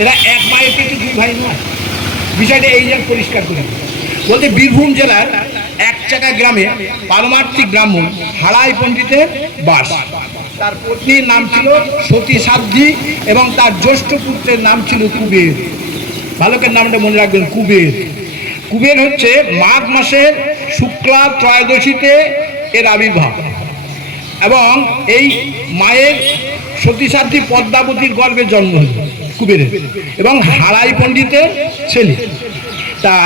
এরা এক মায়ের পেটে দুই ভাই নয়। বিষয়টা এই যে পরিষ্কার করে বলতে বীরভূম জেলার এক চাকা গ্রামে পারমার্থিক ব্রাহ্মণ হারাই পণ্ডিতের বাস। তার পত্নীর নাম ছিল সতী সাধ্বী এবং তার জ্যৈষ্ঠ পুত্রের নাম ছিল কুবের। বালকের নামটা মনে রাখবেন, কুবের। কুবের হচ্ছে মাঘ মাসের শুক্লা ত্রয়োদশীতে এর আবির্ভাব। এবং এই মায়ের সতীসাধ্যী পদ্মাবতীর গর্ভে জন্ম হল। কুবেরের এবং হারাই পণ্ডিতের ছেলে। তা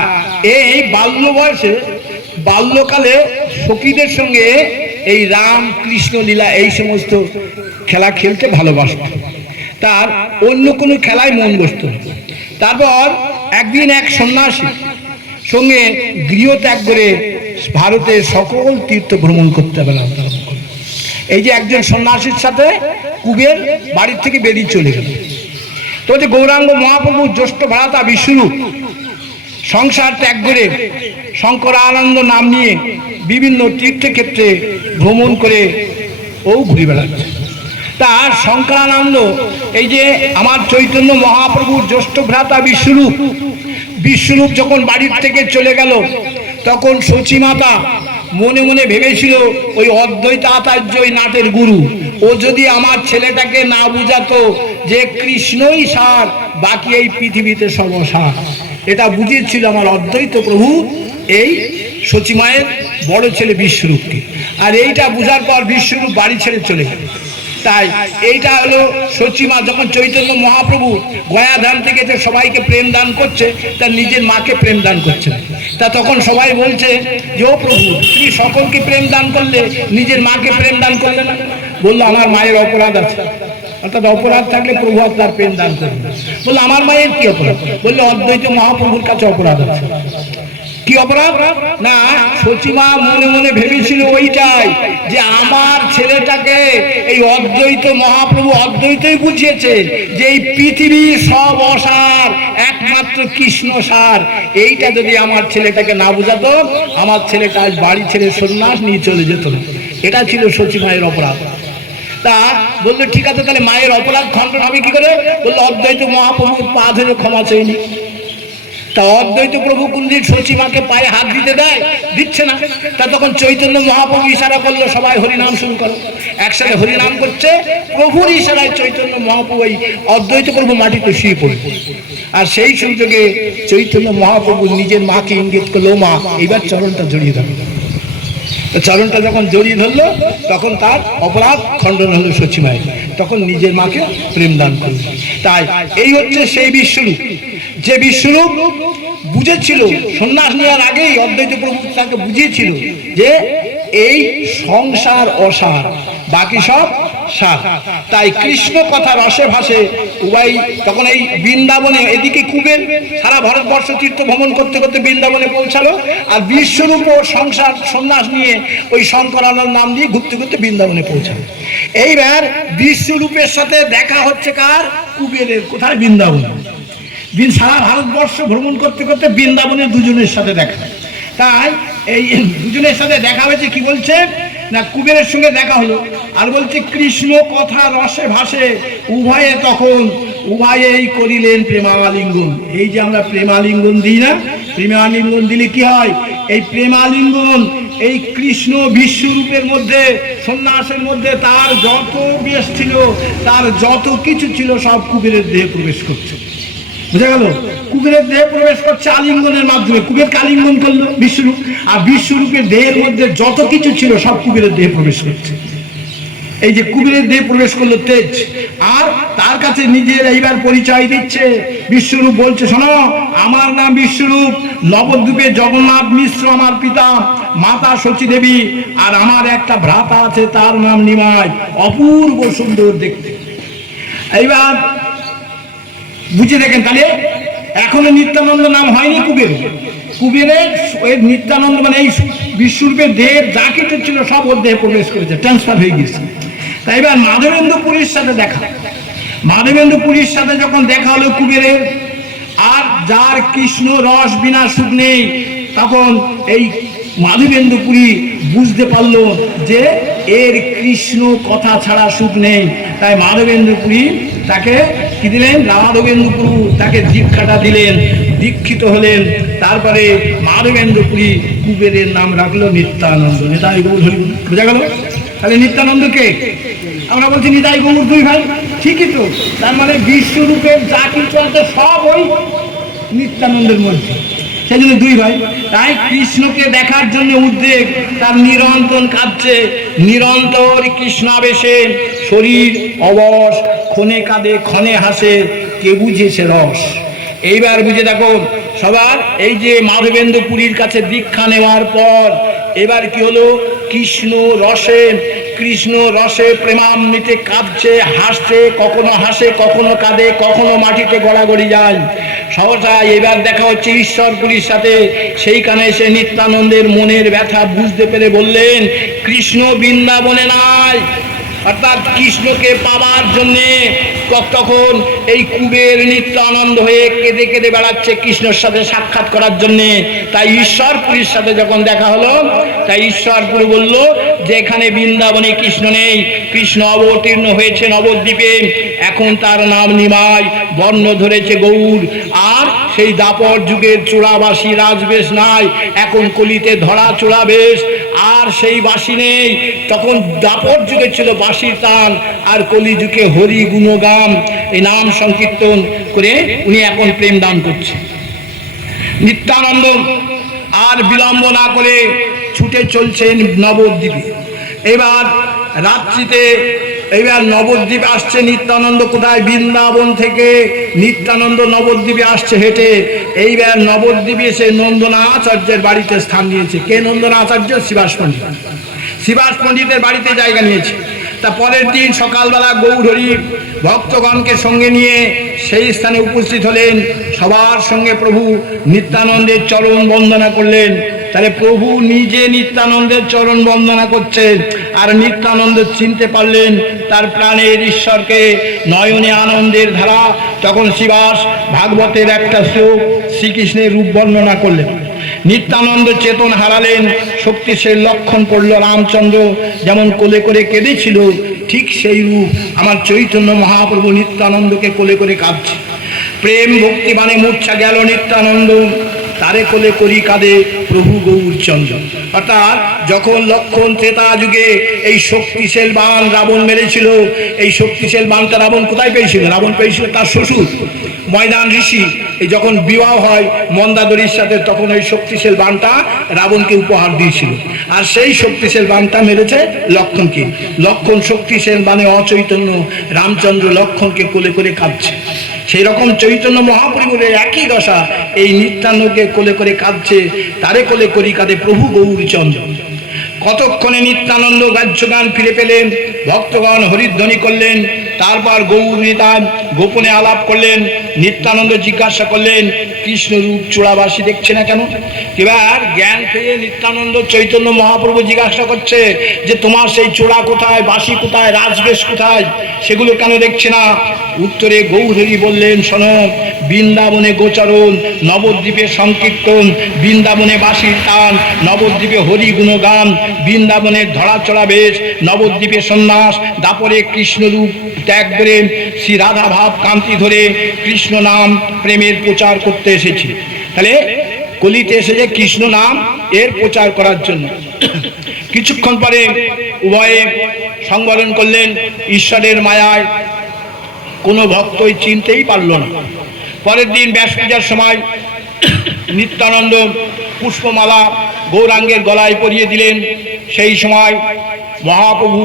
এই বাল্য বয়সে, বাল্যকালে সখীদের সঙ্গে এই রাম কৃষ্ণ লীলা, এই সমস্ত খেলা খেলতে ভালোবাসত। তার অন্য কোনো খেলায় মন বসত তারপর একদিন এক সন্ন্যাসী সঙ্গে গৃহ ত্যাগ করে ভারতের সকল তীর্থ ভ্রমণ করতে হবে এই যে একজন সন্ন্যাসীর সাথে কুবের বাড়ির থেকে বেরিয়ে চলে গেল। তো যে গৌরাঙ্গ মহাপ্রভু, জ্যেষ্ঠ ভ্রাতা বিষ্ণু, সংসার ত্যাগ করে শঙ্কর আনন্দ নাম নিয়ে বিভিন্ন তীর্থক্ষেত্রে ভ্রমণ করে ও ঘুরে বেড়াচ্ছে। তার শঙ্করানন্দ, এই যে আমার চৈতন্য মহাপ্রভুর জ্যেষ্ঠ ভ্রাতা বিশ্বরূপ বিশ্বরূপ যখন বাড়ির থেকে চলে গেল, তখন সচিমাতা মনে মনে ভেবেছিল ওই অদ্বৈত আচার্য ওই নাটের গুরু। ও যদি আমার ছেলেটাকে না বুঝাতো যে কৃষ্ণই সার, বাকি এই পৃথিবীতে সর্বসার এটা বুঝিয়েছিল আমার অদ্বৈত প্রভু এই সচিমায়ের বড় ছেলে বিশ্বরূপকে। আর এইটা বুঝার পর বিশ্বরূপ বাড়ি ছেড়ে চলে গেল। তাই এইটা হলো সচিমা, যখন চৈতন্য মহাপ্রভু গয়া ধান থেকে যে সবাইকে প্রেম দান করছে তার নিজের মাকে প্রেম দান করছে। তা তখন সবাই বলছে যে, ও প্রভু, তুমি সকলকে প্রেম দান করলে, নিজের মাকে প্রেম দান করলে না? বলল, আমার মায়ের অপরাধ আছে। অর্থাৎ অপরাধ থাকলে প্রভু তার প্রেম দান করবে বলল, আমার মায়ের কি অপরাধ? বলল, অদ্বৈত মহাপ্রভুর কাছে অপরাধ আছে। কি অপরাধ? না সচিমা মনে মনে ভেবেছিল ওইটাই, যে আমার ছেলেটাকে এই অদ্বৈত মহাপ্রভু অদ্বৈতই বুঝিয়েছে যে এই পৃথিবীর সব অসার, একমাত্র কৃষ্ণ সার। এইটা যদি আমার ছেলেটাকে না বুঝাতো, আমার ছেলেটা আজ বাড়ি ছেড়ে সন্ন্যাস নিয়ে চলে যেত এটা ছিল সচিমায়ের অপরাধ। তা বলল, ঠিক আছে, তাহলে মায়ের অপরাধ খণ্ডন হবে কি করে? বলল, অদ্বৈত মহাপ্রভুর পা ধরে ক্ষমা চাইনি তা অদ্বৈত প্রভু কুন্দির সচিমাকে পায়ে হাত দিতে দেয়, দিচ্ছে না। তা তখন চৈতন্য মহাপ্রভু ইশারা করল, সবাই হরিনাম শুরু করো। একসাথে হরিনাম করছে, প্রভুর ইশারায় চৈতন্য মহাপ্রভু এই অদ্বৈত প্রভু মাটিতে শুয়ে পড়বে আর সেই সুযোগে চৈতন্য মহাপ্রভু নিজের মাকে ইঙ্গিত করল, মা এবার চরণটা জড়িয়ে তো চরণটা যখন জড়িয়ে ধরলো, তখন তার অপরাধ খণ্ডন হলো সচিমায় তখন নিজের মাকে প্রেম দান করল। তাই এই হচ্ছে সেই বিশ্বরূপ। যে বিশ্বরূপ বুঝেছিল, সন্ন্যাস নেওয়ার আগেই অদ্বৈত প্রভু তাকে বুঝিয়েছিল যে এই সংসার অসার, বাকি সব তাই কৃষ্ণ কথা রসে ভাসে উভয় তখন এই বৃন্দাবনে এদিকে কুবের সারা ভারতবর্ষ তীর্থ ভ্রমণ করতে করতে বৃন্দাবনে পৌঁছালো আর বিশ্বরূপ সংসার সন্ন্যাস নিয়ে ওই শঙ্করানন্দ নাম দিয়ে ঘুরতে ঘুরতে বৃন্দাবনে পৌঁছালো। এইবার বিশ্বরূপের সাথে দেখা হচ্ছে কার? কুবেরের কোথায়? বৃন্দাবন। দিন সারা ভারতবর্ষ ভ্রমণ করতে করতে বৃন্দাবনের দুজনের সাথে দেখা। তাই এই দুজনের সাথে দেখা হয়েছে কি বলছে? না, কুবেরের সঙ্গে দেখা হলো। আর বলছে, কৃষ্ণ কথা রসে ভাসে, উভয়ে তখন, উভয়েই করিলেন প্রেমালিঙ্গন। এই যে আমরা প্রেমালিঙ্গন দিই না, প্রেমালিঙ্গন দিলে কি হয়? এই প্রেমালিঙ্গন, এই কৃষ্ণ বিশ্বরূপের মধ্যে, সন্ন্যাসের মধ্যে তার যত বেশ ছিল, তার যত কিছু ছিল, সব কুবেরের দেহে প্রবেশ করছে। বুঝা গেল? কুবেরের দেহে প্রবেশ করছে আলিঙ্গনের মাধ্যমে। কুবের কালিঙ্গন করল? বিশ্বরূপ। আর বিশ্বরূপের দেহের মধ্যে যত কিছু ছিল, সব কুবেরের দেহে প্রবেশ করছে। এই যে কুবিরের দেহে প্রবেশ করল তেজ। আর তার কাছে নিজের এইবার পরিচয় দিচ্ছে। বিশ্বরূপ বলছে, শোনো, আমার নাম বিশ্বরূপ। নবদ্বীপে জগন্নাথ মিশ্র আমার পিতা, মাতা শচী দেবী, আর আমার একটা ভ্রাতা আছে, তার নাম নিমাই। অপূর্ব সুন্দর দেখতে। এইবার বুঝে দেখেন তাহলে, এখনও নিত্যানন্দ নাম হয়নি কুবের। কুবেরের ওই নিত্যানন্দ মানে এই বিশ্বরূপের দেহের যা কিছু ছিল সব ওর দেহে প্রবেশ করেছে ট্রান্সফার হয়ে গেছে এবার মাধবেন্দ্র পুরীর সাথে দেখা। মাধবেন্দ্র পুরীর সাথে যখন দেখা হলো কুবেরের, আর যার কৃষ্ণ রস বিনা সুখ নেই, তখন এই মাধবেন্দ্র পুরী বুঝতে পারল যে এর কৃষ্ণ কথা ছাড়া সুখ নেই। তাই মাধবেন্দ্র পুরী তাকে কি দিলেন? রামাধবেন্দ্রপুরু তাকে দীক্ষাটা দিলেন, দীক্ষিত হলেন। তারপরে মাধবেন্দ্রপুরী কুবেরের নাম রাখল নিত্যানন্দ। হরি বোঝা গেল? তাহলে নিত্যানন্দ কে আমরা বলছি নিতাই গৌর দুই ভাই। ঠিকই তো। তার মানে বিশ্বরূপের যা কিছু আছে সব ওই নিত্যানন্দের মধ্যে। সেই জন্য দুই ভাই, তাই কৃষ্ণকে দেখার জন্য উদ্বেগ, তার নিরন্তর কাঁদছে নিরন্তর কৃষ্ণাবেশে শরীর অবশ, ক্ষণে কাঁদে, ক্ষণে হাসে, কে বুঝেছে রস? এইবার বুঝে দেখো, সবার এই যে মাধবেন্দ্র পুরীর কাছে দীক্ষা নেওয়ার পর, এবার কি হলো? কৃষ্ণ রসে কৃষ্ণ রসে প্রেমামৃতে কাঁদছে হাসছে, কখনো হাসে, কখনো কাঁদে, কখনো মাটিতে গড়াগড়ি যায়। সহসা এবার দেখা হচ্ছে ঈশ্বরগুলির সাথে। সেইখানে এসে নিত্যানন্দের মনের ব্যথা বুঝতে পেরে বললেন, কৃষ্ণ বৃন্দাবনে নাই। অর্থাৎ কৃষ্ণকে পাওয়ার জন্যে তখন এই কুবের নিত্য আনন্দ হয়ে কেঁদে কেঁদে বেড়াচ্ছে কৃষ্ণর সাথে সাক্ষাৎ করার জন্যে। তাই ঈশ্বরপুরীর সাথে যখন দেখা হলো, তাই ঈশ্বরপুর বলল যে এখানে বৃন্দাবনে কৃষ্ণ নেই, কৃষ্ণ অবতীর্ণ হয়েছে নবদ্বীপে এখন তার নাম নিমাই, বর্ণ ধরেছে গৌর আর সেই দাপর যুগের চূড়াবাসী রাজবেশ নাই। এখন কলিতে ধরা চূড়া বেশ, আর সেই বাসি নেই। তখন দাপর যুগে ছিল বাসির তান আর কলি যুগে হরি গুণগাম এই নাম সংকীর্তন করে উনি এখন প্রেম দান করছে নিত্যানন্দ আর বিলম্ব না করে ছুটে চলছেন নবদ্বীপে। এবার রাত্রিতে এবার নবদ্বীপ আসছে নিত্যানন্দ কোথায়? বৃন্দাবন থেকে নিত্যানন্দ নবদ্বীপে আসছে হেঁটে। এইবার নবদ্বীপে এসে নন্দনা আচার্যের বাড়িতে স্থান নিয়েছে। কে নন্দনা আচার্য শিবাস পণ্ডিত। শিবাস পণ্ডিতের বাড়িতে জায়গা নিয়েছে। তা পরের দিন সকালবেলা গৌরহরি ভক্তগণকে সঙ্গে নিয়ে সেই স্থানে উপস্থিত হলেন। সবার সঙ্গে প্রভু নিত্যানন্দের চরণ বন্দনা করলেন। তাহলে প্রভু নিজে নিত্যানন্দের চরণ বন্দনা করছেন আর নিত্যানন্দ চিনতে পারলেন তার প্রাণের ঈশ্বরকে নয়নে আনন্দের ধারা। তখন শিবাস ভাগবতের একটা শ্লোক শ্রীকৃষ্ণের রূপ বর্ণনা করলেন। নিত্যানন্দ চেতন হারালেন শক্তিশীল লক্ষণ করল রামচন্দ্র, যেমন কোলে করে কেঁদেছিল, ঠিক সেই রূপ আমার চৈতন্য মহাপ্রভু নিত্যানন্দকে কোলে করে কাঁদছে। প্রেম ভক্তি মানে মূর্ছা গেল নিত্যানন্দ। তারে কোলে করি কাঁদে প্রভু গৌরচন্দ্র অর্থাৎ যখন লক্ষণ ত্রেতা যুগে এই শক্তিশীল বান রাবণ মেরেছিল, এই শক্তিশীল বানটা রাবণ কোথায় পেয়েছিল? রাবণ পেয়েছিল তার শ্বশুর ময়দান ঋষি। এই যখন বিবাহ হয়, মন্দাদরির সাথে তখন ওই শক্তিশীল বানটা রাবণকে উপহার দিয়েছিল। আর সেই শক্তিশীল বানটা মেরেছে লক্ষণকে। লক্ষণ শক্তিশীল বানে অচৈতন্য রামচন্দ্র লক্ষণকে কোলে করে কাঁদছে। সেই রকম চৈতন্য মহাপ্রভুরের একই দশা এই নিত্যানন্দকে কোলে করে কাঁদছে, তারে কোলে করি কাঁদে প্রভু গৌরচন্দ্র। কতক্ষণে নিত্যানন্দ গান ফিরে পেলেন? ভক্তগণ হরিধ্বনি করলেন। তারপর গৌর নিতান গোপনে আলাপ করলেন। নিত্যানন্দ জিজ্ঞাসা করলেন, কৃষ্ণ রূপ চূড়াবাসী দেখছে না কেন? এবার জ্ঞান পেয়ে নিত্যানন্দ চৈতন্য মহাপ্রভু জিজ্ঞাসা করছে যে, তোমার সেই চূড়া কোথায়? বাসি কোথায়? রাজবেশ কোথায়? সেগুলো কেন দেখছে না? উত্তরে গৌরহরি বললেন, শোনো, বৃন্দাবনে গোচারণ, নবদ্বীপে সংকীর্তন, বৃন্দাবনে বাসির টান নবদ্বীপে হরি গুণগান বৃন্দাবনের ধরাচড়া বেশ, নবদ্বীপে সন্ন্যাস, দাপরে কৃষ্ণরূপ ত্যাগ করে শ্রী রাধা ভাব কান্তি ধরে কৃষ্ণ নাম প্রেমের প্রচার করতে এসেছি। তাহলে কলিতে এসেছে কৃষ্ণ নাম এর প্রচার করার জন্য। কিছুক্ষণ পরে উভয়ে সংবরণ করলেন, ঈশ্বরের মায়ায় কোনো ভক্তই চিনতেই পারল না। পরের দিন ব্যাস পূজার সময় নিত্যানন্দ পুষ্পমালা গৌরাঙ্গের গলায় পরিয়ে দিলেন। সেই সময় মহাপ্রভু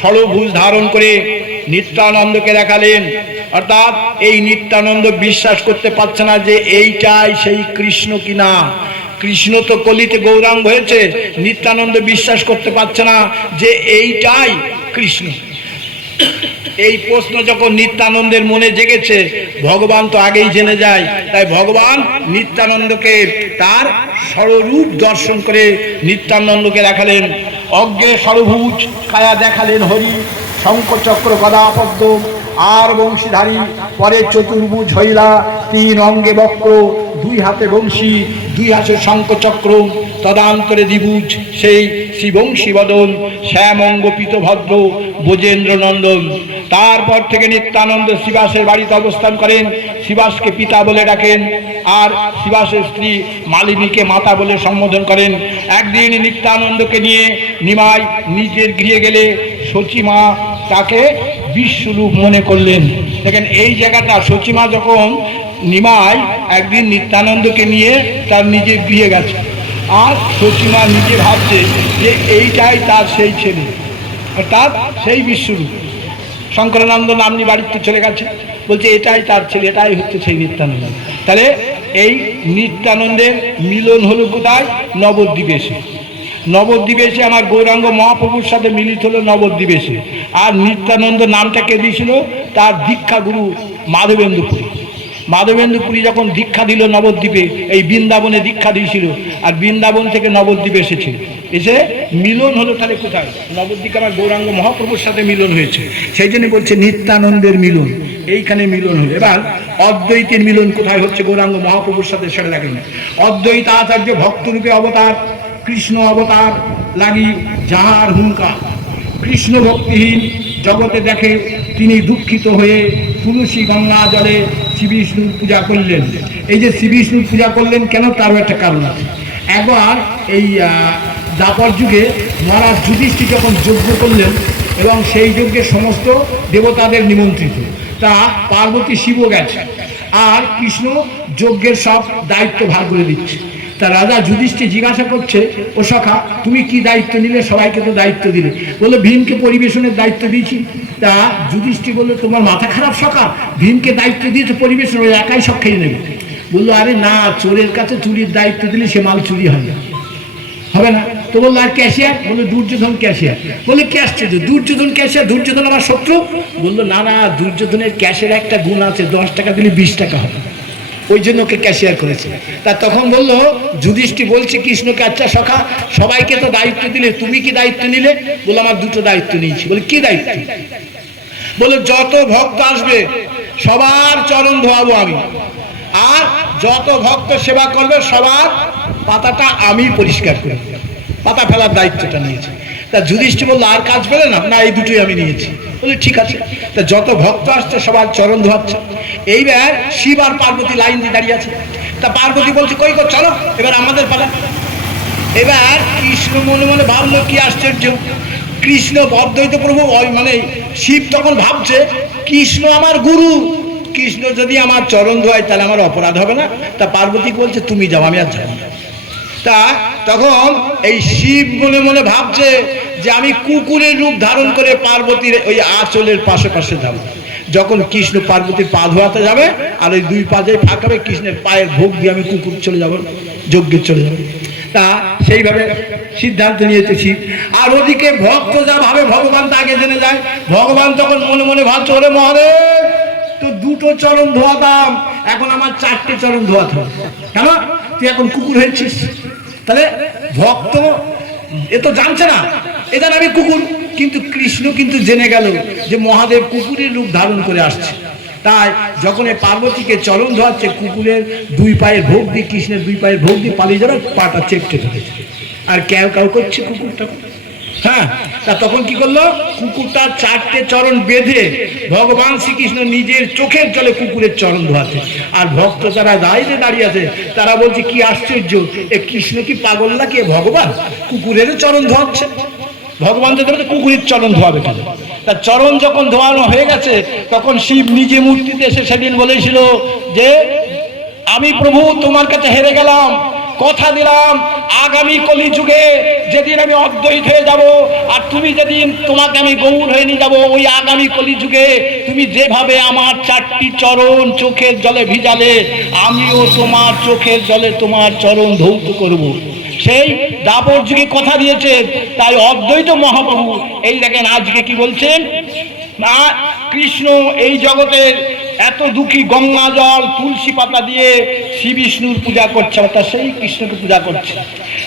ষড়ভুজ ধারণ করে নিত্যানন্দকে দেখালেন। অর্থাৎ এই নিত্যানন্দ বিশ্বাস করতে পারছে না যে এইটাই সেই কৃষ্ণ কিনা। কৃষ্ণ তো কলিতে গৌরাঙ্গ হয়েছে, নিত্যানন্দ বিশ্বাস করতে পারছে না যে এইটাই কৃষ্ণ। এই প্রশ্ন যখন নিত্যানন্দের মনে জেগেছে, ভগবান তো আগেই জেনে যায়, তাই ভগবান নিত্যানন্দকে তার স্বরূপ দর্শন করে নিত্যানন্দকে দেখালেন। অজ্ঞে সরভুজ কায়া দেখালেন হরি শঙ্কচক্র গদাপদ্ম, আর বংশীধারী, পরে চতুর্ভুজ হইলা, তিন অঙ্গে বক্র, দুই হাতে বংশী, দুই হাতে শঙ্কচক্র তদান্তরে দ্বিভুজ, সেই শ্রীবংশী বদন শ্যামঙ্গ ভদ্র বোজেন্দ্র নন্দন তারপর থেকে নিত্যানন্দ শিবাসের বাড়িতে অবস্থান করেন। শিবাসকে পিতা বলে ডাকেন আর শিবাসের স্ত্রী মালিনীকে মাতা বলে সম্বোধন করেন। একদিন নিত্যানন্দকে নিয়ে নিমাই নিজের গৃহে গেলে সচিমা তাকে বিশ্বরূপ মনে করলেন। দেখেন, এই জায়গাটা সচিমা যখন নিমাই একদিন নিত্যানন্দকে নিয়ে তার নিজের গৃহে গেছে। আর সচিমা নিজে ভাবছে যে এইটাই তার সেই ছেলে। অর্থাৎ সেই বিশ্বরূপ। শঙ্করানন্দ নামনি বাড়িতে চলে গেছে। বলছে, এটাই তার ছেলে, এটাই হচ্ছে সেই নিত্যানন্দ। তাহলে এই নিত্যানন্দের মিলন হলো কোথায়? নবদ্বীপেশে। নবদ্বীপেশে আমার গৌরাঙ্গ মহাপ্রভুর সাথে মিলিত হলো নবদ্বীপেশে। আর নিত্যানন্দ নামটা কে দিয়েছিল? তার দীক্ষা গুরু মাধবেন্দ্রপুরী মাধবেন্দ্রপুরী যখন দীক্ষা দিল নবদ্বীপে, এই বৃন্দাবনে দীক্ষা দিয়েছিল, আর বৃন্দাবন থেকে নবদ্বীপে এসেছিল এসে মিলন হলো তাহলে কোথায়? নবদ্বীপে আমার গৌরাঙ্গ মহাপ্রভুর সাথে মিলন হয়েছে। সেই জন্য বলছে নিত্যানন্দের মিলন, এইখানে মিলন হলো। এবার অদ্বৈতের মিলন কোথায় হচ্ছে? গৌরাঙ্গ মহাপ্রভুর সাথে সেটা দেখেন। অদ্বৈত আচার্য ভক্তরূপে অবতার, কৃষ্ণ অবতার লাগি যাহার হুঙ্কার। কৃষ্ণ ভক্তিহীন জগতে দেখে তিনি দুঃখিত হয়ে তুলসী গঙ্গা জলে শ্রী বিষ্ণুর পূজা করলেন। এই যে শ্রীবিষ্ণুর পূজা করলেন কেন? তারও একটা কারণ আছে। একবার এই দাপর যুগে মহারাজ যুধিষ্ঠি যখন যজ্ঞ করলেন এবং সেই যজ্ঞে সমস্ত দেবতাদের নিমন্ত্রিত, তা পার্বতী শিব গেছে। আর কৃষ্ণ যজ্ঞের সব দায়িত্ব ভাগ করে দিচ্ছে। তা রাজা যুধিষ্ঠি জিজ্ঞাসা করছে, ও সখা, তুমি কি দায়িত্ব নিলে? সবাইকে তো দায়িত্ব দিলে। বলল, ভীমকে পরিবেশনের দায়িত্ব দিয়েছি। তা যুধিষ্ঠি বলল, তোমার মাথা খারাপ সখা? ভীমকে দায়িত্ব দিয়েছে পরিবেশন ওই একাই সব খেয়ে নেবে। বলল, আরে না, চোরের কাছে চুরির দায়িত্ব দিলে সে মাল চুরি হয় না। হবে না। আর ক্যাশিয়ার বলল, দুর্যোধন ক্যাশিয়ার বলল ক্যাশ চেয়ে দুর্যোধন ক্যাশিয়ার দুর্যোধন আমার শত্রু? বলল, না না, দুর্যোধনের ক্যাশের একটা গুণ আছে, দশ টাকা দিলে বিশ টাকা হবে। ওই জন্য ওকে ক্যাশিয়ার করেছে। তা তখন বলল, যুধিষ্ঠি বলছে, কৃষ্ণকে আচ্ছা সখা, সবাইকে তো দায়িত্ব দিলে, তুমি কি দায়িত্ব নিলে? বলে আমার দুটো দায়িত্ব নিয়েছি। বলে কি দায়িত্ব? বলে যত ভক্ত আসবে, সবার চরণ ধোয়াবো আমি। আর যত ভক্ত সেবা করবে, সবার পাতাটা আমি পরিষ্কার করব। পাতা ফেলার দায়িত্বটা নিয়েছে। তা যুধিষ্ঠি বলল, আর কাজ পেলে না? না, এই দুটোই আমি নিয়েছি। বলে, ঠিক আছে। তা যত ভক্ত আসছে, সবার চরণ ধোয়াচ্ছে। এইবার শিব আর পার্বতী লাইন দিয়ে দাঁড়িয়ে আছে। তা পার্বতী বলছে, কই কর চলো, এবার আমাদের পালা। এবার কৃষ্ণ মনে মনে ভাবলো, কি আশ্চর্য! কৃষ্ণ অদ্বৈত প্রভু, ওই মানে শিব তখন ভাবছে, কৃষ্ণ আমার গুরু। কৃষ্ণ যদি আমার চরণ ধোয়, তাহলে আমার অপরাধ হবে না। তা পার্বতী বলছে, তুমি যাও, আমি আর যাব না। তা তখন এই শিব মনে মনে ভাবছে যে আমি কুকুরের রূপ ধারণ করে পার্বতীর ওই আঁচলের পাশে পাশে যাব। যখন কৃষ্ণ পার্বতীর পা ধোয়াতে যাবে আর ওই দুই পা ফাঁকাবে কৃষ্ণের পায়ের ভোগ দিয়ে আমি কুকুর চলে যাব যজ্ঞে চলে যাবে। তা সেইভাবে সিদ্ধান্ত নিয়েছে। আর ওদিকে ভক্ত যা ভাবে, ভগবান তা আগে জেনে যায়। ভগবান তখন মনে মনে ভাবছে, ওরে মহাদেব তো দুটো চরণ ধোয়াতাম এখন আমার চারটে চরণ ধোয়াতে হবে কেন? তুই এখন কুকুর হয়েছিস। তাহলে ভক্ত এ তো জানছে না। এ জানে আমি কুকুর। কিন্তু কৃষ্ণ কিন্তু জেনে গেল যে মহাদেব কুকুরের রূপ ধারণ করে আসছে। তাই যখন এই পার্বতীকে চলন ধোয়াচ্ছে কুকুরের দুই পায়ের ভোগ দিয়ে, কৃষ্ণের দুই পায়ের ভোগ দিয়ে পালিয়ে যাবে পাটা চেপটে ধরেছে। আর কেউ কাউ করছে কুকুরটা হ্যাঁ তা তখন কি করল? কুকুরটা চারটে চরণ বেঁধে ভগবান শ্রীকৃষ্ণ নিজের চোখের জলে কুকুরের চরণ ধোয়াছে আর ভক্ত যারা দাঁড়িয়ে দাঁড়িয়ে আছে তারা বলছে কি আশ্চর্য! এ কৃষ্ণ কি পাগল না কে ভগবান? কুকুরেরও চরণ ধোয়াচ্ছে। ভগবান যদি বলে, কুকুরের চরণ ধোয়াবে কেন? তা চরণ যখন ধোয়ানো হয়ে গেছে তখন শিব নিজে মূর্তিতে এসে সেদিন বলেছিল যে আমি প্রভু তোমার কাছে হেরে গেলাম। কথা দিলাম, আগামী কলি যুগে যেদিন আমি অদ্বৈত হয়ে যাব, আর তুমি যেদিন তোমাকে আমি গৌর হয়ে নিয়ে যাব, ওই আগামী কলি যুগে তুমি যেভাবে আমার চারটি চরণ চোখের জলে ভিজালে, আমিও তোমার চোখের জলে তোমার চরণ ধৌত করব। সেই দাপর যুগে কথা দিয়েছে, তাই অদ্বৈত মহাপ্রভু, এই দেখেন আজকে কি বলছেন না কৃষ্ণ এই জগতের এত দুঃখী গঙ্গা জল, তুলসী পাতা দিয়ে শ্রী বিষ্ণুর পূজা করছে, অর্থাৎ সেই কৃষ্ণকে পূজা করছে।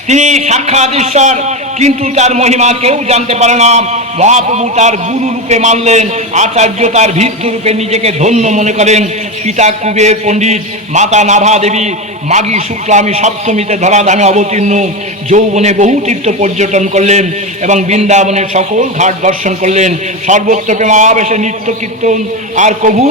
তিনি সাক্ষাৎ ঈশ্বর, কিন্তু তার মহিমা কেউ জানতে পারে না। মহাপ্রভু তার গুরু রূপে মানলেন, আচার্য তার ভিত্তি রূপে নিজেকে ধন্য মনে করেন। পিতা কুবের পণ্ডিত, মাতা নাভা দেবী মাঘী শুক্লামী সপ্তমীতে ধরাধামে অবতীর্ণ, যৌবনে বহু তীর্থ পর্যটন করলেন এবং বৃন্দাবনের সকল ঘাট দর্শন করলেন। সর্বত্র প্রেমাবেশে নিত্য কীর্তন, আর কবু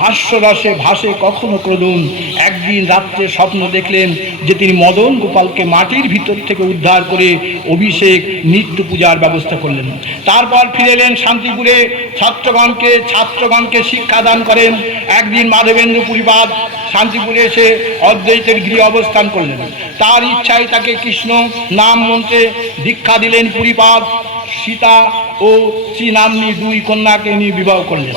হাস্যরসে ভাসে কখনো ক্রদন একদিন রাত্রে স্বপ্ন দেখলেন যে তিনি মদন গোপালকে মাটির ভিতর থেকে উদ্ধার করে অভিষেক নিত্য পূজার ব্যবস্থা করলেন। তারপর ফিরে এলেন শান্তিপুরে ছাত্রগণকে ছাত্রগণকে শিক্ষাদান করেন। একদিন মাধবেন্দ্র পুরীবাদ শান্তিপুরে এসে অদ্বৈতের গৃহে অবস্থান করলেন। তার ইচ্ছায় তাকে কৃষ্ণ নাম মন্ত্রে দীক্ষা দিলেন পুরীপাদ সীতা ও শ্রীনামনি দুই কন্যাকে নিয়ে বিবাহ করলেন।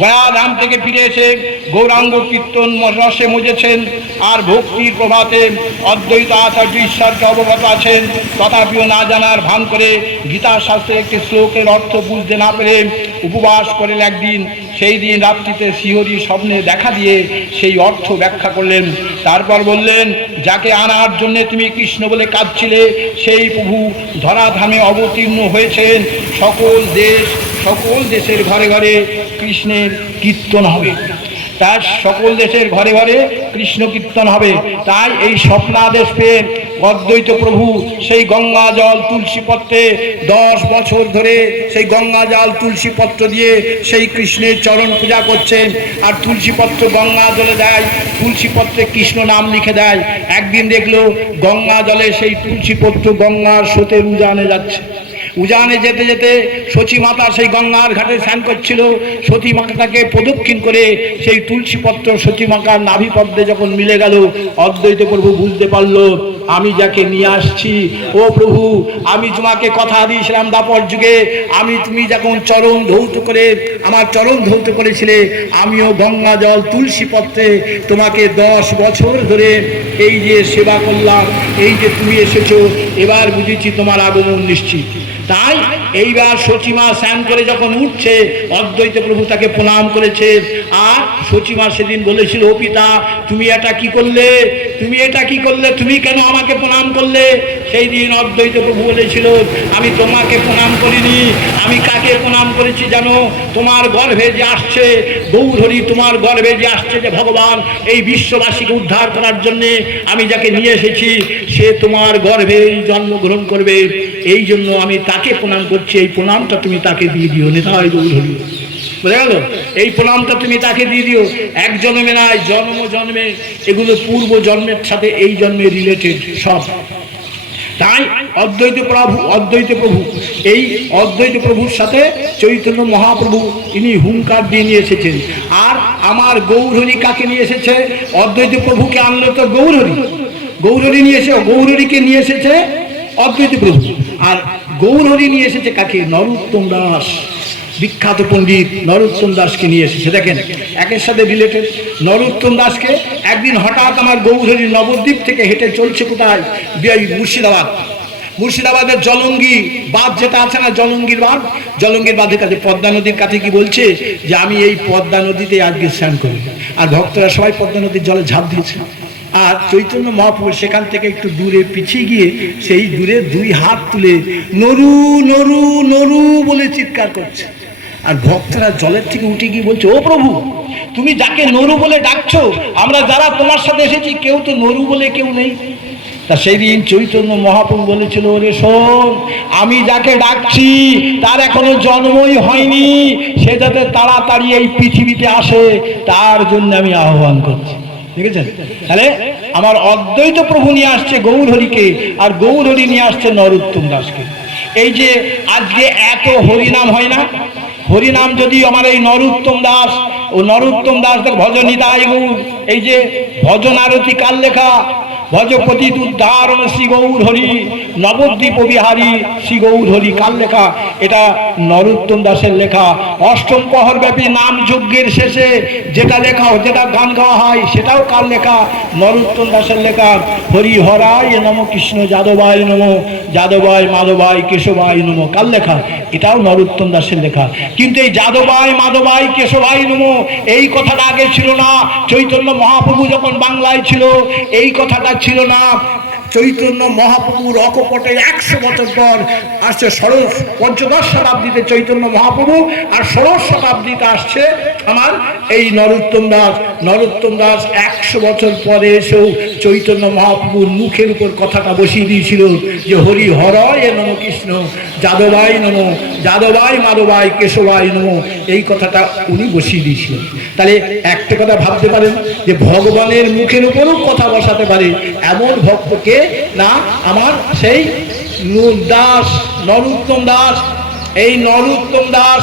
গয়াধাম থেকে ফিরে এসে গৌরাঙ্গ কীর্তন রসে মজেছেন আর ভক্তির প্রভাতে অদ্বৈত আচার্য ঈশ্বরকে অবগত আছেন। তথাপিও না জানার ভান করে গীতা শাস্ত্রের একটি শ্লোকের অর্থ বুঝতে না পেরে উপবাস করেন একদিন। সেই দিন রাত্রিতে শিহরি স্বপ্নে দেখা দিয়ে সেই অর্থ ব্যাখ্যা করলেন। তারপর বললেন, যাকে আনার জন্য তুমি কৃষ্ণ বলে কাঁদছিলে, সেই প্রভু ধরাধামে অবতীর্ণ হয়েছেন। সকল দেশ সকল দেশের ঘরে ঘরে কৃষ্ণের কীর্তন হবে। তার সকল দেশের ঘরে ঘরে কৃষ্ণ কীর্তন হবে। তাই এই স্বপ্নাদেশ পেয়ে অদ্বৈত প্রভু সেই গঙ্গা জল তুলসী পত্রে দশ বছর ধরে সেই গঙ্গা জল তুলসী পত্র দিয়ে সেই কৃষ্ণের চরণ পূজা করছেন। আর তুলসী পত্র গঙ্গা জলে দেয়, তুলসী পত্রে কৃষ্ণ নাম লিখে দেয়। একদিন দেখল গঙ্গা জলে সেই তুলসী পত্র গঙ্গার স্রোতের উজানে যাচ্ছে। উজানে যেতে যেতে সচী মাতা সেই গঙ্গার ঘাটে স্নান করছিল। সতী মাতাকে প্রদক্ষিণ করে সেই তুলসী পত্র সতী মাতার নাভি পদ্মে যখন মিলে গেল, অদ্বৈত প্রভু বুঝতে পারল, আমি যাকে নিয়ে আসছি, ও প্রভু, আমি তোমাকে কথা দিয়েছিলাম দাপর যুগে, আমি তুমি যখন চরণ ধৌত করে, আমার চরণ ধৌত করেছিলে, আমিও গঙ্গা জল তুলসী পত্রে তোমাকে দশ বছর ধরে এই যে সেবা করলাম, এই যে তুমি এসেছ, এবার বুঝেছি তোমার আগমন নিশ্চিত। তাই এইবার সচিমা স্নান করে যখন উঠছে, অদ্বৈত প্রভু তাকে প্রণাম করেছে। আর সচিমা সেদিন বলেছিল, ও পিতা, তুমি এটা কি করলে? তুমি এটা কি করলে? তুমি কেন আমাকে প্রণাম করলে? সেই দিন অদ্বৈত প্রভু বলেছিল, আমি তোমাকে প্রণাম করিনি। আমি কাকে প্রণাম করেছি জানো? তোমার গর্ভে যে আসছে, গৌধরী তোমার গর্ভে যে আসছে যে ভগবান, এই বিশ্ববাসীকে উদ্ধার করার জন্যে আমি যাকে নিয়ে এসেছি, সে তোমার গর্ভেই জন্মগ্রহণ করবে। এই জন্য আমি তাকে প্রণাম করছি, এই প্রণামটা তুমি তাকে দিয়ে দিও নেতায় গৌধরী বোঝা গেল? এই প্রণামটা তুমি তাকে দিয়ে দিও। এক জন্মে নয় জন্ম জন্মে, এগুলো পূর্ব জন্মের সাথে এই জন্মে রিলেটেড সব। তাই অদ্বৈত প্রভু অদ্বৈত প্রভু, এই অদ্বৈত প্রভুর সাথে চৈতন্য মহাপ্রভু, ইনি হুঙ্কার দিয়ে নিয়ে এসেছেন। আর আমার গৌরহরি কাকে নিয়ে এসেছে? অদ্বৈত প্রভুকে আনলো তো গৌরহরি। গৌরহরি নিয়ে এসে, গৌরহরিকে নিয়ে এসেছে অদ্বৈত প্রভু। আর গৌরহরি নিয়ে এসেছে কাকে? নরোত্তম দাস। বিখ্যাত পণ্ডিত নরোত্তম দাসকে নিয়ে এসেছে। দেখেন, একের সাথে রিলেটেড নরোত্তম দাসকে একদিন হঠাৎ আমার গৌরহরি নবদ্বীপ থেকে হেঁটে চলছে কোথায়? মুর্শিদাবাদ। মুর্শিদাবাদের জলঙ্গি বাঁধ যেটা আছে না, জলঙ্গির বাঁধ? জলঙ্গির বাঁধের কাছে পদ্মা নদীর কাছে কি বলছে যে, আমি এই পদ্মা নদীতে আজকে স্নান করি আর ভক্তরা সবাই পদ্মা নদীর জলে ঝাঁপ দিয়েছে। আর চৈতন্য মহাপ্রভু সেখান থেকে একটু দূরে পিছিয়ে গিয়ে সেই দূরে দুই হাত তুলে নরু নরু নরু বলে চিৎকার করছে। আর ভক্তরা জলের থেকে উঠে গিয়ে বলছে, ও প্রভু, তুমি যাকে নরু বলে ডাকছো, আমরা যারা তোমার সাথে এসেছি, কেউ তো নরু বলে কেউ নেই। তা সেই দিন চৈতন্য মহাপ্রভু বলেছিল, ওরে শোন, আমি যাকে ডাকছি, তার এখনও জন্মই হয়নি। সে যাতে তাড়াতাড়ি এই পৃথিবীতে আসে, তার জন্য আমি আহ্বান করছি। দেখেছেন? তাহলে আমার অদ্বৈত প্রভু নিয়ে আসছে গৌরহরিকে, আর গৌরহরি নিয়ে আসছে নরোত্তম দাসকে। এই যে আজকে এত হরিনাম হয় না? হরিনাম যদি আমার এই নরোত্তম দাস ও নরোত্তম দাস দেখ ভজনিতায় গৌর এই যে ভজন আরতি কার লেখা, ভজপতি উদ্ধারণ শ্রী গৌর হরি নবদ্বীপ বিহারী শ্রী গৌর হরি কার লেখা। এটা নরোত্তম দাসের লেখা। অষ্টম প্রহর ব্যাপী নাম যজ্ঞের শেষে যেটা লেখা, যেটা গান গাওয়া হয়, সেটাও কার লেখা। নরোত্তম দাসের লেখা, হরি হরায় নম কৃষ্ণ যাদবায় নম, যাদবায় মাধবায় কেশবায় নম কার লেখা। এটাও নরোত্তম দাসের লেখা। কিন্তু এই যাদবায়, মাধবায়, কেশবায় নম এই কথাটা আগে ছিল না। চৈতন্য মহাপ্রভু যখন বাংলায় ছিল এই কথাটা ছিল না। চৈতন্য মহাপ্রভুর অকপটে একশো বছর পর আসছে ষোড়শ পঞ্চদশ শতাব্দীতে চৈতন্য মহাপ্রভু, আর ষোড়শ শতাব্দীতে আসছে আমার এই নরোত্তম দাস। নরোত্তম দাস একশো বছর পরে এসেও চৈতন্য মহাপ্রভুর মুখের উপর কথাটা বসিয়ে দিয়েছিল যে, হরি হরয় নম কৃষ্ণ যাদবাই নম যাদবাই মাধবাই কেশবাই নম। এই কথাটা উনি বসিয়ে দিয়েছিলেন। তাহলে একটা কথা ভাবতে পারেন যে, ভগবানের মুখের উপরও কথা বসাতে পারে এমন ভক্তকে না আমার সেই দাস নরোত্তম দাস এই নরোত্তম দাস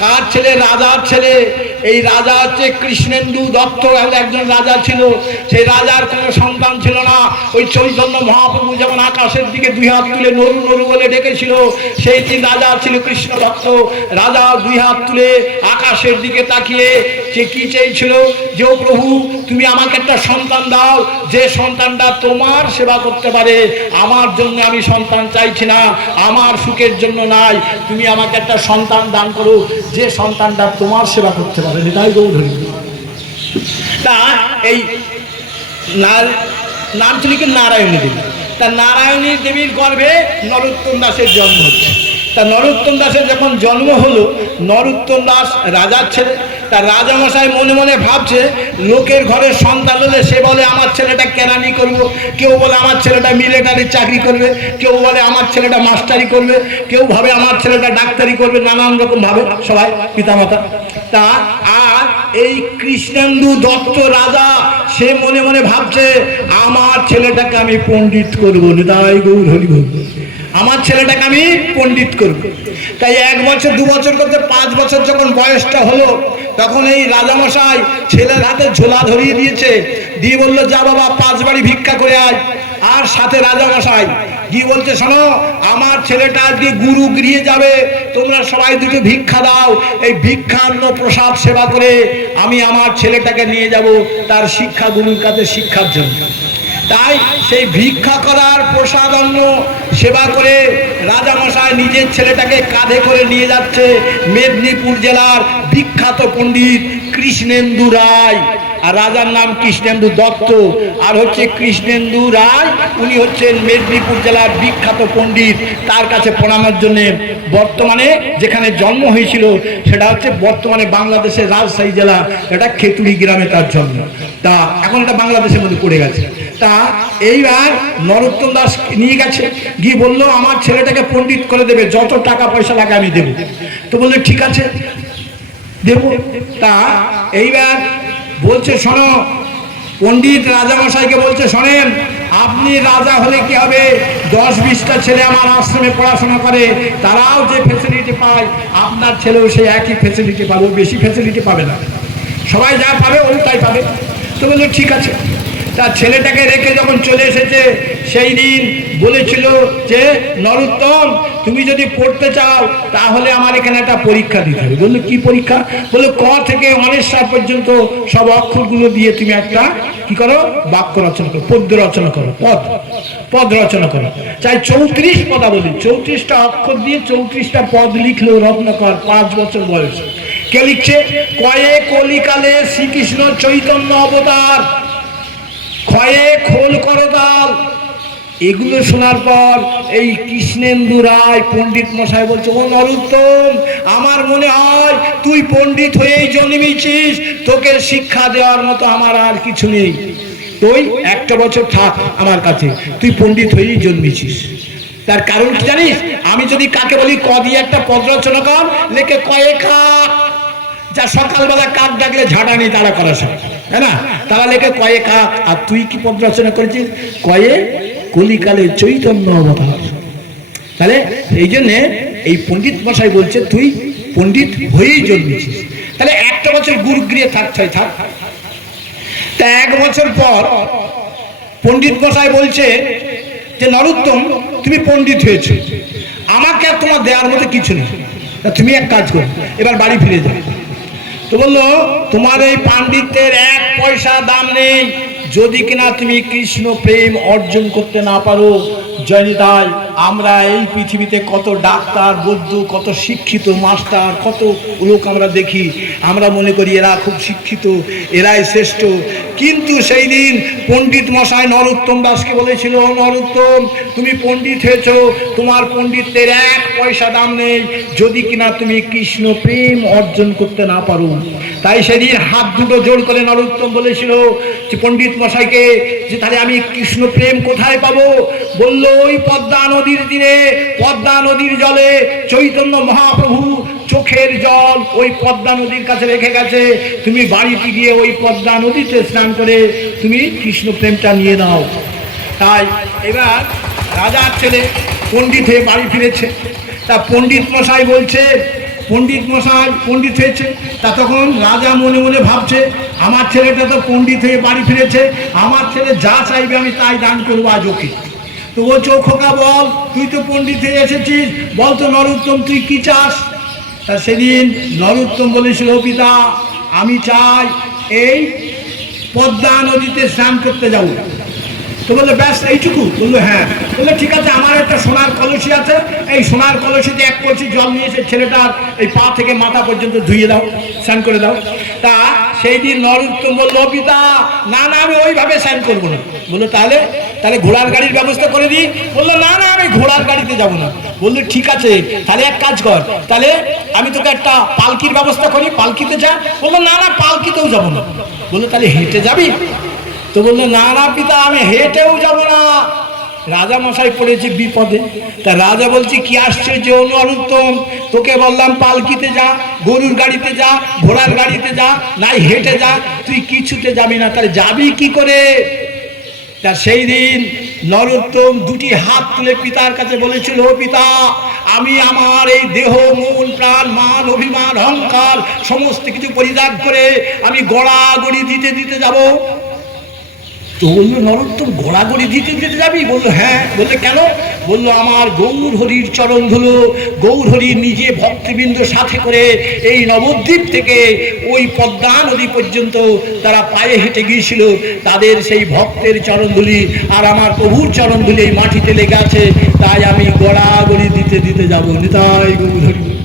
কার ছেলে, রাজার ছেলে? এই রাজা হচ্ছে কৃষ্ণেন্দু দত্ত একজন রাজা ছিল। সেই রাজার কোনো সন্তান ছিল না। ওই চৈতন্য মহাপ্রভু যেমন আকাশের দিকে দুই হাত তুলে নরু নরু বলে ডেকেছিল সেই দিন রাজা ছিল কৃষ্ণ দত্ত। রাজা দুই হাত তুলে আকাশের দিকে তাকিয়ে সে কি চেয়েছিল? যে, ও প্রভু, তুমি আমাকে একটা সন্তান দাও। যে সন্তানটা তোমার সেবা করতে পারে। আমার জন্য আমি সন্তান চাইছি না। আমার সুখের জন্য নাই। তুমি আমাকে একটা সন্তান দান করো। যে সন্তানটা তোমার সেবা করতে পারে এটাই গৌধরী। তা এই নাম ছিল কি নারায়ণী দেবী। তা নারায়ণী দেবীর গর্ভে নরোত্তম দাসের জন্ম হচ্ছে। তা নরোত্তম দাসের যখন জন্ম হলো, নরোত্তম দাস রাজার ছেলে। তা রাজামশাই মনে মনে ভাবছে, লোকের ঘরের সন্তান হলে সে বলে, আমার ছেলেটা কেরানি করব। কেউ বলে, আমার ছেলেটা মিলিটারির চাকরি করবে। কেউ বলে, আমার ছেলেটা মাস্টারি করবে। কেউ ভাবে, আমার ছেলেটা ডাক্তারি করবে। নানান রকম ভাবে সবাই, পিতামাতা। তা আর এই কৃষ্ণেন্দু দত্ত রাজা, সে মনে মনে ভাবছে, আমার ছেলেটাকে আমি পণ্ডিত করব নিতাই গৌর হরি গৌর। আমার ছেলেটাকে আমি পণ্ডিত করব। তাই এক বছর, দু বছর করতে পাঁচ বছর যখন বয়সটা হলো, তখন এই রাজামশাই ছেলের হাতে ঝোলা ধরিয়ে দিয়েছে। দিয়ে বলল, যা বাবা, পাঁচ বাড়ি ভিক্ষা করে আয়। আর সাথে রাজামশাই কি বলছে, শোনো, আমার ছেলেটা আজকে গুরু গৃহে যাবে। তোমরা সবাই দুটো ভিক্ষা দাও। এই ভিক্ষান্ন প্রসাদ সেবা করে আমি আমার ছেলেটাকে নিয়ে যাব তার শিক্ষা গুরুর কাছে শিক্ষার জন্য। তাই সেই ভিক্ষা করার প্রসাদ সেবা করে রাজামশাই নিজের ছেলেটাকে কাঁধে করে নিয়ে যাচ্ছে মেদিনীপুর জেলার বিখ্যাত পণ্ডিত কৃষ্ণেন্দু রায়। আর রাজার নাম কৃষ্ণেন্দু দত্ত। আর হচ্ছে কৃষ্ণেন্দু রায়, উনি হচ্ছেন মেদিনীপুর জেলার বিখ্যাত পণ্ডিত। তার কাছে প্রণামের জন্যে বর্তমানে যেখানে জন্ম হয়েছিল, সেটা হচ্ছে বর্তমানে বাংলাদেশের রাজশাহী জেলা, এটা খেতুড়ি গ্রামে তার জন্ম। তা এখন এটা বাংলাদেশের মধ্যে পড়ে গেছে। তা এইবার নরোত্তম দাস নিয়ে গেছে, গিয়ে বলল, আমার ছেলেটাকে পণ্ডিত করে দেবে, যত টাকা পয়সা লাগে আমি দেবো। তো বলল, ঠিক আছে, দেব। তা এইবার বলছে, শোনো, পণ্ডিত রাজামশাইকে বলছে, শোনেন, আপনি রাজা হলে কি হবে? দশ বিশটা ছেলে আমার আশ্রমে পড়াশোনা করে, তারাও যে ফেসিলিটি পায়, আপনার ছেলেও সেই একই ফেসিলিটি পাবে বেশি ফেসিলিটি পাবে না। সবাই যা পাবে ওই তাই পাবে। তো বলল, ঠিক আছে। তার ছেলেটাকে রেখে যখন চলে এসেছে, সেই দিন বলেছিল যে, নরোত্তম, তুমি যদি পড়তে চাও, তাহলে আমার এখানে একটা পরীক্ষা দিতে হবে। বলল, কি পরীক্ষা? বলল, ক থেকে অনেশ্বর পর্যন্ত সব অক্ষরগুলো দিয়ে তুমি একটা, কি করো? বাক্য রচনা করো, পদ্য রচনা করো, পদ পদ রচনা করো। চাই চৌত্রিশ পদাবলী, চৌত্রিশটা অক্ষর দিয়ে চৌত্রিশটা পদ লিখলেও রত্নকর, পাঁচ বছর বয়স। কে লিখছে? কয়ে কলিকালে শ্রীকৃষ্ণ চৈতন্য অবতার। ক্ষয়ে খোল করো করতাল এগুলো শোনার পর এই কৃষ্ণেন্দু রায় পণ্ডিত মশাই বলছে, ও নরোত্তম, আমার মনে হয় তুই পণ্ডিত হয়েই জন্মেছিস। তোকে শিক্ষা দেওয়ার মতো আমার আর কিছু নেই। তুই একটা বছর থাক আমার কাছে, তুই পণ্ডিত হয়েই জন্মেছিস। তার কারণ কি জানিস? আমি যদি কাকে বলি, ক দিয়ে একটা পদ রচনা কর, লেখে কয়ে খাক যা সকালবেলা কাক ডাকলে ঝাড়ানি তারা করা সব তাই না? তারা লেখে কয়ে কাক আর তুই কি পদ রচনা করেছিস? কয়ে কলিকালে চৈতন্য অবতার। তাহলে এই জন্যে এই পণ্ডিত মশাই বলছে, তুই পণ্ডিত হয়েই জন্মেছিস। তাহলে একটা বছর গুরুগৃহে থাক ছয় থাক। তা এক বছর পর পণ্ডিত মশাই বলছে যে, নরোত্তম, তুমি পণ্ডিত হয়েছো। আমাকে আর তোমার দেওয়ার মতো কিছু নেই। তুমি এক কাজ করো, এবার বাড়ি ফিরে যাও তো বলল, তোমার এই পাণ্ডিত্যের এক পয়সা দাম নেই। যদি কিনা তুমি কৃষ্ণ প্রেম অর্জন করতে না পারো জয়নিতাই আমরা এই পৃথিবীতে কত ডাক্তার, বৈদ্য, কত শিক্ষিত মাস্টার, কত লোক আমরা দেখি। আমরা মনে করি এরা খুব শিক্ষিত, এরাই শ্রেষ্ঠ। কিন্তু সেই দিন পণ্ডিত মশাই নরোত্তম দাসকে বলেছিল, "ও নরোত্তম, তুমি পণ্ডিত হয়েছ, তোমার পণ্ডিতের এক পয়সা দাম নেই। যদি কিনা তুমি কৃষ্ণ প্রেম অর্জন করতে না পারো। তাই সেদিন হাত দুটো জোর করে নরোত্তম বলেছিল যে পণ্ডিত মশাইকে, যে তাহলে আমি কৃষ্ণ প্রেম কোথায় পাবো? বলল ওই পদ্মা নদীর তীরে, পদ্মা নদীর জলে চৈতন্য মহাপ্রভু চোখের জল ওই পদ্মা নদীর কাছে রেখে গেছে। তুমি বাড়িতে গিয়ে ওই পদ্মা নদীতে স্নান করে তুমি কৃষ্ণ প্রেমটা নিয়ে নাও। তাই এবার রাজার ছেলে পণ্ডিত হয়ে বাড়ি ফিরেছে। তা পণ্ডিত মশাই বলছে, পণ্ডিত মশাই, পণ্ডিত হয়েছে? তা তখন রাজা মনে মনে ভাবছে, আমার ছেলেটা তো পণ্ডিত হয়ে বাড়ি ফিরেছে, আমার ছেলে যা চাইবে আমি তাই দান করব আজ ওকে। তো "ও খোকা বল, তুই তো পণ্ডিত হয়ে এসেছিস। বল তো নরোত্তম, তুই কি চাস? তা সেদিন নরোত্তম বলেছিল, "ও পিতা, আমি চাই এই পদ্মা নদীতে স্নান করতে যাব। তো বলল, ব্যাস, এইটুকু। বলল হ্যাঁ। বলল, ঠিক আছে, আমার একটা সোনার কলসি আছে। এই সোনার কলসিতে এক কলসি জল নিয়ে এসে ছেলেটার এই পা থেকে মাথা পর্যন্ত ধুয়ে দাও, স্নান করে দাও। তা সেই দিন নরোত্তম বলল পিতা, না না, আমি ওইভাবে স্নান করব না। বলল, তাহলে তাহলে ঘোড়ার গাড়ির ব্যবস্থা করে দিই। বলল, না না, আমি ঘোড়ার গাড়িতে যাব না। বলল, ঠিক আছে, তাহলে এক কাজ কর। তাহলে আমি তোকে একটা পালকির ব্যবস্থা করি, পালকিতে যা। বলল, না না, পালকিতেও যাব না। বলল, তাহলে হেঁটে যাবি? তো বলল, না না, পিতা, আমি হেঁটেও যাব না। রাজা মশাই পড়েছে বিপদে। তা রাজা বলছে, কি আসছে যে অনুত্তম তোকে বললাম পালকিতে যা, গরুর গাড়িতে যা, ঘোড়ার গাড়িতে যা, নাই হেঁটে যা, তুই কিছুতে যাবি না, তাহলে যাবি কি করে? তা সেই দিন নরোত্তম দুটি হাত তুলে পিতার কাছে বলেছিল, "ও পিতা, আমি আমার এই দেহ মূল প্রাণ, মান, অভিমান, অহংকার, সমস্ত কিছু পরিত্যাগ করে আমি গড়াগড়ি দিতে দিতে যাব। তো বলল নরোত্তম গোড়াগড়ি দিতে দিতে যাবি? বলল হ্যাঁ। বললে, কেন? বলল, আমার গৌর হরির চরণ ধুলো, গৌর হরির নিজে ভক্তবৃন্দ সাথে করে এই নবদ্বীপ থেকে ওই পদ্মা নদী পর্যন্ত তারা পায়ে হেঁটে গিয়েছিল। তাদের সেই ভক্তের চরণধুলি আর আমার প্রভুর চরণধুলি এই মাটিতে লেগে আছে। তাই আমি গড়াগড়ি দিতে দিতে যাব। নিতাই গৌর হরি।